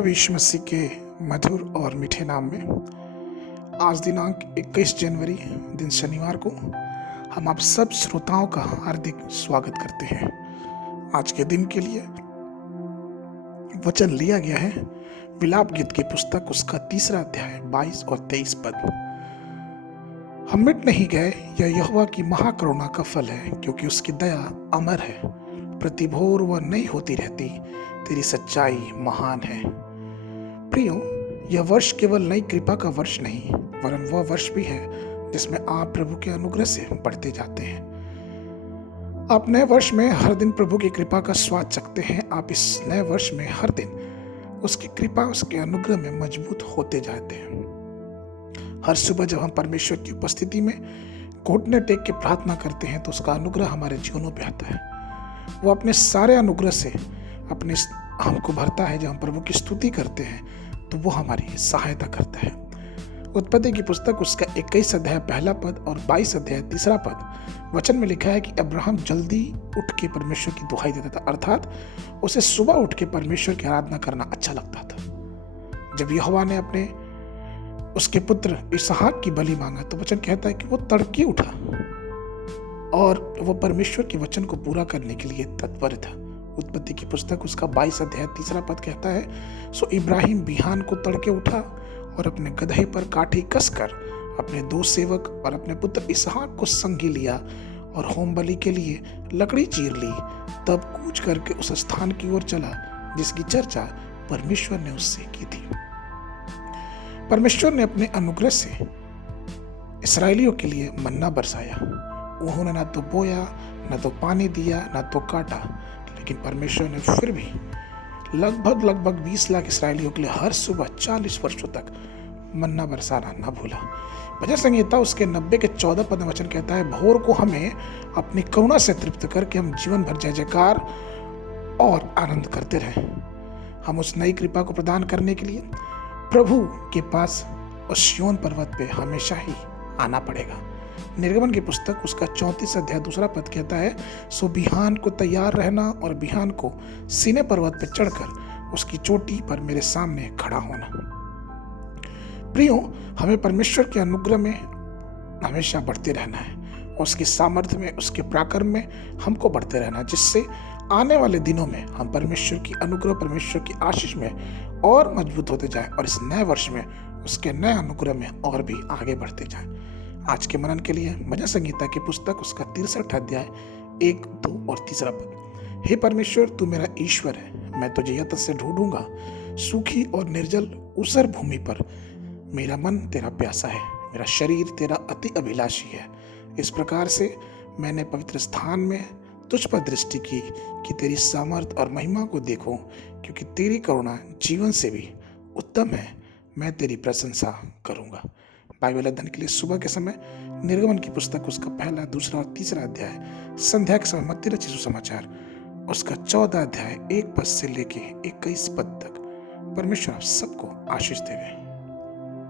प्रभु यीशु मसीह के मधुर और मीठे नाम में आज दिनांक 21 जनवरी दिन शनिवार को हम आप सब श्रोताओं का हार्दिक स्वागत करते हैं। आज के दिन के लिए वचन लिया गया है विलाप गीत की पुस्तक उसका 3 अध्याय 22 और 23 पद। हम मिट नहीं गए, यह यहोवा की महाकरुणा का फल है, क्योंकि उसकी दया अमर है, प्रतिभोर वह नई होती रहती, तेरी सच्चाई महान है। प्रियो, यह वर्ष केवल नई कृपा का वर्ष नहीं वरन वह वर्ष भी है जिसमें आप प्रभु के अनुग्रह से बढ़ते जाते हैं। आप नए वर्ष में हर दिन प्रभु की कृपा का स्वाद चखते हैं। आप इस नए वर्ष में हर दिन उसकी कृपा, उसके अनुग्रह में मजबूत होते जाते हैं। हर सुबह जब हम परमेश्वर की उपस्थिति में घुटने टेक के प्रार्थना करते हैं तो उसका अनुग्रह हमारे जीवनों पे आता है। वो अपने सारे अनुग्रह से अपने हमको भरता है। जब हम प्रभु की स्तुति करते हैं तो वो हमारी सहायता करता है। उत्पत्ति की पुस्तक उसका 21 अध्याय 1 पद और 22 अध्याय 3 पद वचन में लिखा है कि अब्राहम जल्दी उठ के परमेश्वर की दुहाई देता था, अर्थात उसे सुबह उठ के परमेश्वर की आराधना करना अच्छा लगता था। जब यहोवा ने अपने उसके पुत्र इसहाक की बलि मांगा तो वचन कहता है कि वो तड़के उठा और वो परमेश्वर के वचन को पूरा करने के लिए तत्पर था। उत्पत्ति की पुस्तक उसका 22 अध्याय 3 पद कहता है, सो इब्राहिम बिहान को तड़के उठा और अपने गदहे पर काठी कसकर अपने 2 सेवक और अपने पुत्र इसहाक को संगी लिया और होम बलि के लिए लकड़ी चीर ली। तब कूच करके उस स्थान की ओर चला जिसकी चर्चा परमेश्वर ने उससे की थी। परमेश्वर ने अपने अनुग्रह से इस्राएलियों के लिए मन्ना बरसाया। उन्होंने ना तो बोया, ना तो पानी दिया, ना तो काटा, लेकिन परमेश्वर ने फिर भी लगभग 20 लाख इस्राएलियों के लिए हर सुबह 40 वर्षों तक मन्ना बरसाना ना भूला। भजन संहिता उसके 90 के 14 पद में वचन कहता है, भोर को हमें अपनी करुणा से तृप्त करके हम जीवन भर जय जयकार और आनंद करते रहे। हम उस नई कृपा को प्रदान करने के लिए प्रभु के पास उस सिय्योन पर्वत पे हमेशा ही आना पड़ेगा। निर्गमन की पुस्तक उसका 34 अध्याय 2 पद कहता है, सो बिहान को तैयार रहना और बिहान को सीने पर्वत पर चढ़कर उसकी चोटी पर मेरे सामने खड़ा होना। प्रियो, हमें परमेश्वर के अनुग्रह में हमेशा बढ़ते रहना है और उसकी सामर्थ्य में, उसके पराक्रम में हमको बढ़ते रहना, जिससे आने वाले दिनों में हम परमेश्वर की अनुग्रह, परमेश्वर की आशीष में और मजबूत होते जाएं और इस नए वर्ष में उसके नए अनुग्रह में और भी आगे बढ़ते जाएं। आज के मनन के लिए भजन संहिता की पुस्तक उसका 63 अध्याय 1, 2 और 3 पद। हे परमेश्वर, तू मेरा ईश्वर है, मैं तुझे यत्न से ढूंढूंगा। सूखी और निर्जल ऊसर भूमि पर मेरा मन तेरा प्यासा है, मेरा शरीर तेरा अति अभिलाषी है। इस प्रकार से मैंने पवित्र स्थान में तुझ पर दृष्टि की कि तेरी सामर्थ और महिमा को देखूं, क्योंकि तेरी करुणा जीवन से भी उत्तम है। मैं तेरी प्रशंसा करूंगा। बाइबल अध्ययन के लिए सुबह के समय निर्गमन की पुस्तक उसका 1, 2 और 3 अध्याय, संध्या के समय मत्ती रचित सुसमाचार उसका 14 अध्याय 1 पद से लेके 21 पद तक। परमेश्वर आप सबको आशीष देवे।